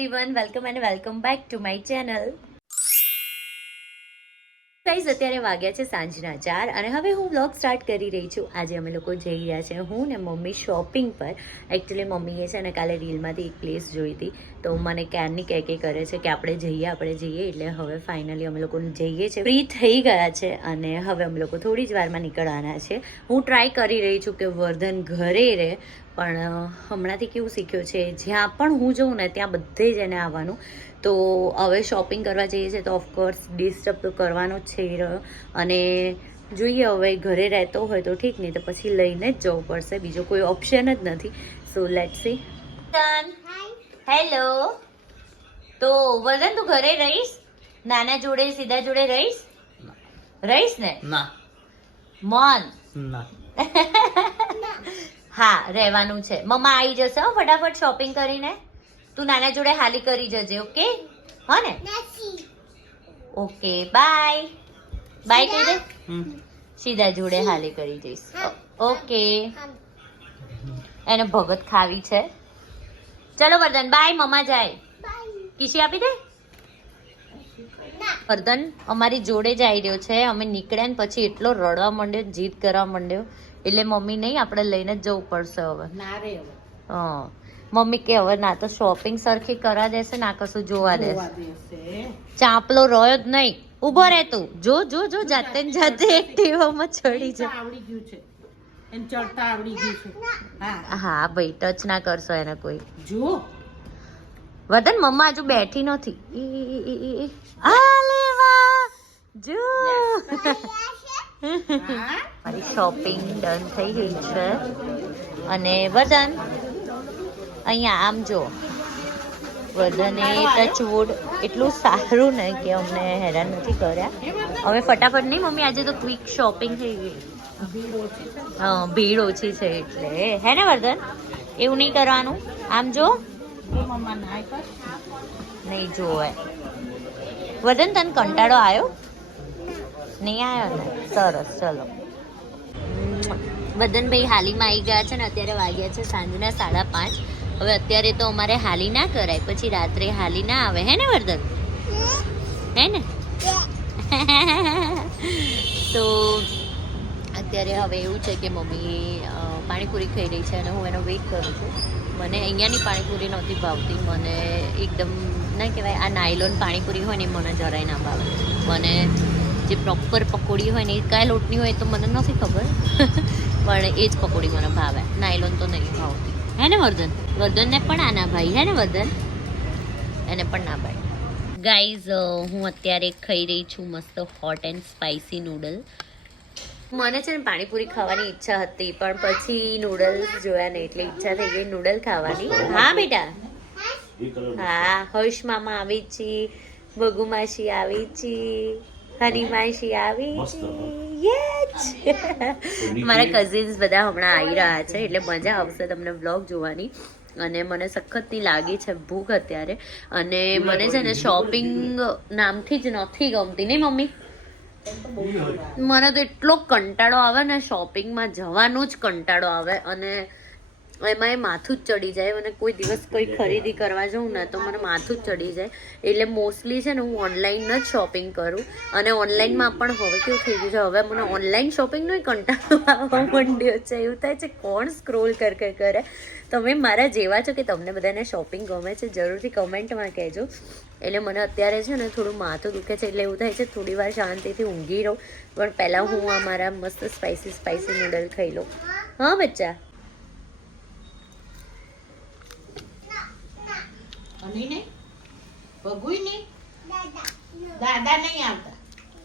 Everyone welcome and welcome back to my channel guys અત્યારે વાગ્યા છે સાંજના ચાર અને હવે હું વ્લોગ સ્ટાર્ટ કરી રહી છું. આજે અમે લોકો જઈ રહ્યા છે હું ને મમ્મી શોપિંગ પર. એકચ્યુઅલી મમ્મીએ છે ને કાલે રીલમાંથી એક પ્લેસ જોઈ હતી. તો મને ક્યારની કહે કે કરે છે કે આપણે જઈએ આપણે જઈએ એટલે હવે ફાઇનલી અમે લોકો જઈએ છીએ. ફ્રી થઈ ગયા છે અને હવે અમે લોકો થોડી જ વારમાં નીકળવાના છે. હું ટ્રાય કરી રહી છું કે વર્ધન ઘરે રહે પણ હમણાંથી કેવું શીખ્યો છે જ્યાં પણ હું જઉં ને ત્યાં બધે જ એને આવવાનું. તો હવે શોપિંગ કરવા જઈએ છીએ તો ઓફકોર્સ ડિસ્ટર્બ તો કરવાનો જ છે એ રહ્યો અને જોઈએ હવે ઘરે રહેતો હોય તો ઠીક નહીં તો પછી લઈને જ જવું પડશે બીજો કોઈ ઓપ્શન જ નથી. સો લેટ સી હેલો તો વરદાન તું ઘરે રહીશ? નાના જોડે સીધા જોડે રહીશ? રહીશ ને? ના. મોન. ના. હા રહેવાનું છે. મમ્મા આવી જશે હો ફટાફટ શોપિંગ કરીને. તું નાના જોડે હાલી કરી જજે ઓકે? હોને ને? Okay bye. બાય કહી દે સીધા જોડે હાલી કરી જઈશ. ઓકે. એને ભગત ખાવી છે. ચલો વર્ધન બાય મમ્મા જાય કિસી આપી દે? વર્ધન અમારી જોડે જ આવી રહ્યો છે. અમે નીકળ્યા ને પછી એટલો રડવા માંડ્યો જીદ કરવા માંડ્યો. એટલે મમ્મી નહીં આપણે લઈને જ જવું પડશે હવે. ના રે હવે. હા. મમ્મી કે હવે ના તો શોપિંગ સરખી કરા દેશે ના કશું જોવા દેશે. ચાપલો રહ્યો જ નહીં. ઊભો રહે તું. જો જો જો જાતે ને જાતે એક્ટિવામાં ચડી જાય આવડી ગયું છે. એને ચડતા આવડી ગયું છે. હા. હા ભાઈ ટચ ના કરશો એને કોઈ. જો વતન મમ્મા હજુ બેઠી નથી. ઈ, ઈ, ઈ, ઈ, ઈ. આ લેવા જો મારી શોપિંગ ડન થઈ ગઈ છે. અને વદન અહીંયા આમ જો. ટચ ટચવુડ એટલું સારું ને કે અમને હેરાન નથી કર્યા. હવે ફટાફટ નહીં મમ્મી આજે તો ક્વિક શોપિંગ થઈ ગઈ. હા ભીડ ઓછી છે એટલે. હે ને વર્ધન? એવું નહીં કરવાનું. આમ જો. નહીં જોવાય વર્ધન તને કંટાળો આવ્યો? નહીં આવ્યો ને? સરસ ચલો. વદનભાઈ હાલીમાં આવી ગયા છે ને અત્યારે વાગ્યા છે સાંજના સાડા પાંચ. હવે અત્યારે તો અમારે હાલી ના કરાય પછી રાત્રે હાલી ના આવે. હે ને વર્ધન? હે ને? અત્યારે હવે એવું છે કે મમ્મી પાણીપુરી ખાઈ રહી છે અને હું એનો વેઇટ કરું છું. મને અહીંયાની પાણીપુરી નહોતી ભાવતી. મને એકદમ, ના કહેવાય, આ નાયલોન પાણીપુરી હોય ને મને જરાય ના ભાવે. મને જે પ્રોપર પકોડી હોય ને, એ કયા લોટની હોય તો મને નથી ખબર. પણ એ જ પકોડી મને ભાવે. નાયલોન તો નહીં ભાવતી. હે ને વર્ધન? વર્ધનને પણ આના ભાઈ. હે ને વર્ધન? એને પણ ના ભાઈ. ગાઈઝ હું અત્યારે ખાઈ રહી છું મસ્ત હોટ એન્ડ સ્પાઇસી નૂડલ મને છે ને પાણીપુરી ખાવાની ઈચ્છા હતી પણ પછી નૂડલ્સ જોયા ને એટલે ઈચ્છા થઈ ગઈ નૂડલ ખાવાની. હા બેટા? હા હર્ષ મામા આવી છી ભગુ માસી આવી છી હની માસી આવી છે યસ. મારા કઝિન્સ બધા હમણાં આવી રહ્યા છે એટલે મજા આવશે તમને વ્લોગ જોવાની. અને મને સખતની લાગી છે ભૂખ અત્યારે. અને મને છે ને શોપિંગ નામથી જ નથી ગમતી. નહીં મમ્મી? મને તો એટલો કંટાળો આવે ને શોપિંગમાં જવાનો જ કંટાળો આવે અને એમાં એ માથું જ ચડી જાય, મને કોઈ દિવસ કોઈ ખરીદી કરવા જાઉં ને તો મને માથું જ ચડી જાય. એટલે મોસ્ટલી છે ને હું ઓનલાઈન જ શોપિંગ કરું. અને ઓનલાઈનમાં પણ હવે કેવું થઈ ગયું છે, હવે મને ઓનલાઈન શોપિંગનો કંટાળો આવવા માંડ્યો છે. એવું થાય છે, કોણ સ્ક્રોલ કર કર, કરે? તમે મારા જેવા છો કે તમને બધાને શોપિંગ ગમે છે, જરૂરથી કમેન્ટમાં કહેજો. એટલે મને અત્યારે છે ને થોડું માથું દુખે છે, એટલે એવું થાય છે, થોડી વાર શાંતિથી ઊંઘી રહું. પણ પહેલાં હું આ મારા મસ્ત સ્પાઇસી સ્પાઇસી નૂડલ ખાઈ લઉં. હા, બચ્ચા? અને નહીં પગુય નહીં દાદા નહીં આવતા.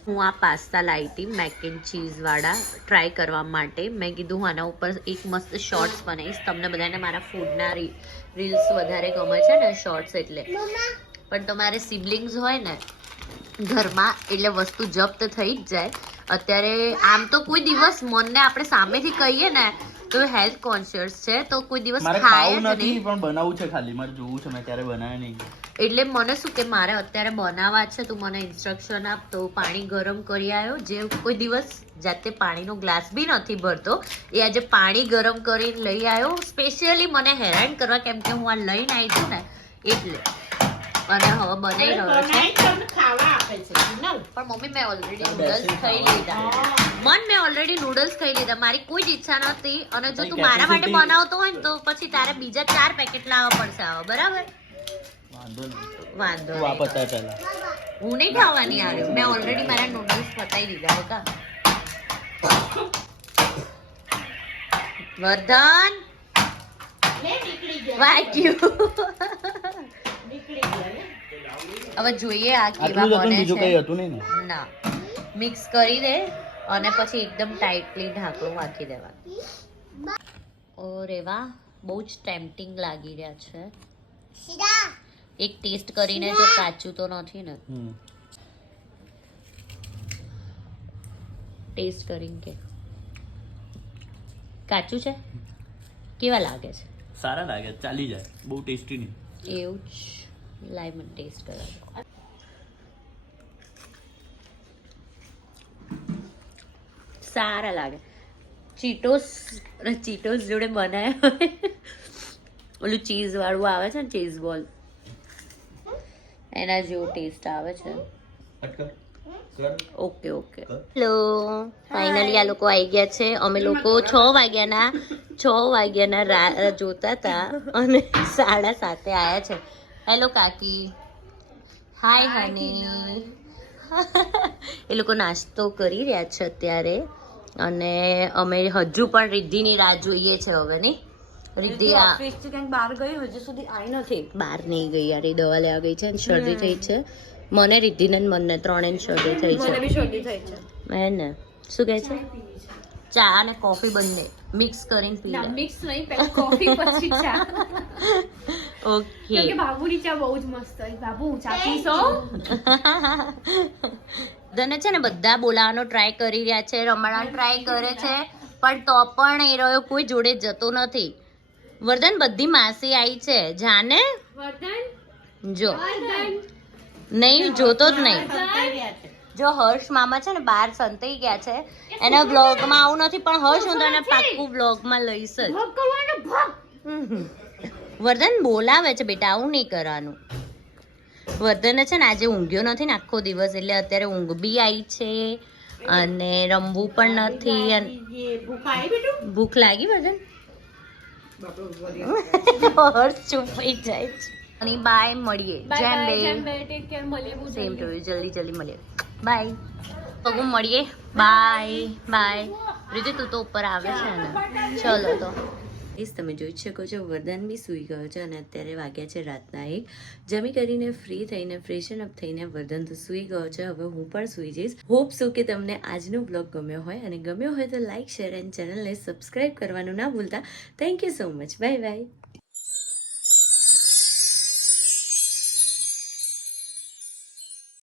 હું આ પાસ્તા લાવી હતી મેક એન્ડ ચીઝવાળા ટ્રાય કરવા માટે મેં કીધું હું આના ઉપર એક મસ્ત શોર્ટ્સ બનાવીશ. તમને બધાને મારા ફૂડના રીલ્સ વધારે ગમે છે ને શોર્ટ્સ એટલે. પણ તમારે સિબલિંગ્સ હોય ને ઘરમાં એટલે વસ્તુ જપ્ત થઈ જ જાય. અત્યારે આમ તો કોઈ દિવસ મનને આપણે સામેથી કહીએ ને તો હેલ્થ કોન્શિયસ છે તો કોઈ દિવસ ખાય જ નથી નહીં. પણ બનાવવું છે ખાલી. મારે જોવું છે મેં ક્યારે બનાવ્યા નહીં. એટલે મને શું કે મારે અત્યારે બનાવવા છે તું મને ઇન્સ્ટ્રક્શન આપ તો પાણી ગરમ કરી આવ્યો જે કોઈ દિવસ જાતે પાણીનો ગ્લાસ બી નથી ભરતો એ આજે પાણી ગરમ કરીને લઈ આવ્યો સ્પેશિયલી મને હેરાન કરવા કેમ કે હું આ લઈને આવી છું ને એટલે. અને હવે બનાવી રહ્યો છે પણ મમ્મી મેં ઓલરેડી નૂડલ્સ ખાઈ લીધા મન મેં ઓલરેડી નૂડલ્સ ખાઈ લીધા મારી કોઈ જ ઈચ્છા નથી અને જો તું મારા માટે બનાવતો હોય ને તો પછી તારે બીજા ચાર પેકેટ લાવવા પડશે હવે બરાબર વાંધો હું નહીં ખાવાની આવ્યો મેં ઓલરેડી મારા નૂડલ્સ પતાવી દીધા હતા વર્ધન લે નીકળી વાગ્યું. હવે જોઈએ આ કેવા બને છે. કઈ હતું નહીં ના? મિક્સ કરી દે અને પછી એકદમ ટાઈટલી ઢાંકણું રાખી દેવાનું. ઓરે વાહ બહુ જ ટેમ્પટિંગ લાગી રહ્યા છે. એક ટેસ્ટ કરીને જો કાચું તો નથી ને. ટેસ્ટ કરીને કે. કાચું છે? કેવા લાગે છે? સારા લાગે ચાલી જાય. બહુ ટેસ્ટી નહીં. એવું જ. લાઈ મને ટેસ્ટ કરાવો સારા લાગે. ચીટોસ ચીટોસ જોડે બનાવ્યા હોય. ઓલું ચીઝ વાળું આવે છે ને ચીઝ બોલ એના જેવો ટેસ્ટ આવે છે. ઓકે ઓકે હેલો ફાઇનલી આ લોકો આવી ગયા છે. અમે લોકો છ વાગ્યાના છ વાગ્યાના રા જોતા હતા અને સાડા સાતે આવ્યા છે. હેલો કાકી હાય હની એ લોકો નાસ્તો કરી રહ્યા છે અત્યારે. અને અમે હજુ પણ રિદ્ધિની રાહ જોઈએ છે હવે ની રિદ્ધિ કંઈક બહાર ગઈ હજુ સુધી આવી નથી. બહાર નહીં ગઈ યાર એ દવા લેવા ગઈ છે અને શરદી થઈ છે. મને રિદ્ધિને મનને મને ત્રણેય શરદી થઈ છે. મને બી શરદી થઈ છે. હે ને? શું કહે છે. ચા અને કોફી બંને મિક્સ કરીને પી લે. મિક્સ નહીં પહેલા કોફી પછી ચા. ઓકે. કે બાબુની ચા બહુ જ મસ્ત હોય. બાબુ ચા પીશો તને છે ને બધા બોલાવાનો ટ્રાય કરી રહ્યા છે રમવાનો ટ્રાય કરે છે પણ તો પણ એ રહ્યો કોઈ જોડે જતો નથી. વર્ધન બધી માસી આવી છે. જાને? વર્ધન? જો. નહીં જોતો જ નહીં. જો હર્ષ મામા છે ને બહાર સંતાઈ ગયા છે એના વ્લોગમાં આવું નથી પણ હર્ષ હું તને પાક્કું વ્લોગમાં લઈશ જ. વર્ધન બોલાવે છે બેટા આવું નહીં કરવાનું. વર્ધન છે ને આજે ઊંઘ્યો નથી ને આખો દિવસ એટલે અત્યારે ઊંઘ બી આવી છે અને રમવું પણ નથી ભૂખ લાગી વર્ધન? હર્ષ ચૂપ જાય છે. અને બાય મળીએ. જેમ બે. જેમ બે ટેક કેર મળીએ સેમ. ટુ જલ્દી જલ્દી મળીએ. બાય. પગુ મળીએ. Bye bye. રીતે તું તો ઉપર આવે છે ને. ચલો તો. પ્લીઝ તમે જોઈ શકો છો વરદાન બી સૂઈ ગયો છે અને અત્યારે વાગ્યા છે રાતના એક. જમી કરીને ફ્રી થઈને ફ્રેશન અપ થઈને વરદાન તો સૂઈ ગયો છે. હવે હું પણ સૂઈ જઈશ. હોપ સો કે તમને આજનો બ્લોગ ગમ્યો હોય અને ગમ્યો હોય તો લાઇક શેર એન્ડ ચેનલને સબસ્ક્રાઇબ કરવાનું ના ભૂલતા. Thank you so much bye bye